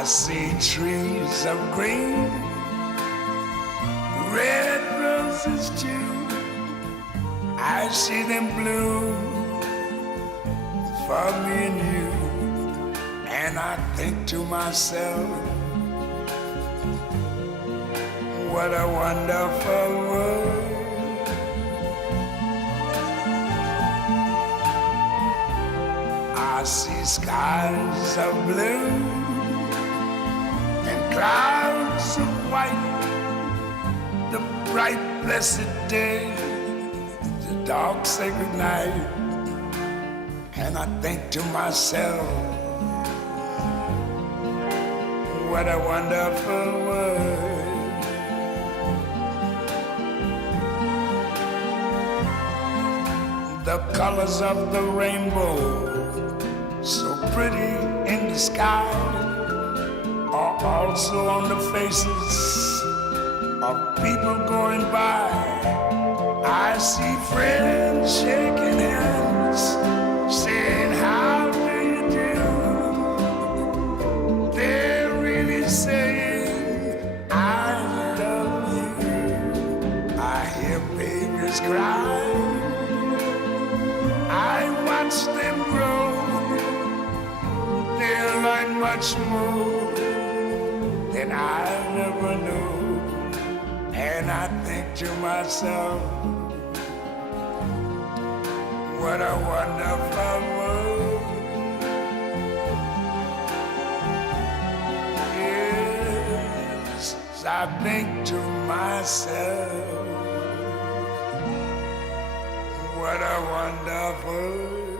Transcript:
I see trees of green, red roses too. I see them bloom for me and you. And I think to myself, what a wonderful world. I see skies of blue and clouds of white, the bright blessed day, the dark sacred night. And I think to myself, what a wonderful world. The colors of the rainbow, so pretty in the sky, are also on the faces of people going by. I see friends shaking hands, saying, how do you do? They're really saying, I love you. I hear babies cry, I watch them grow. They'll learn much more than I never knew. And I think to myself, what a wonderful world. Yes, I think to myself, what a wonderful world.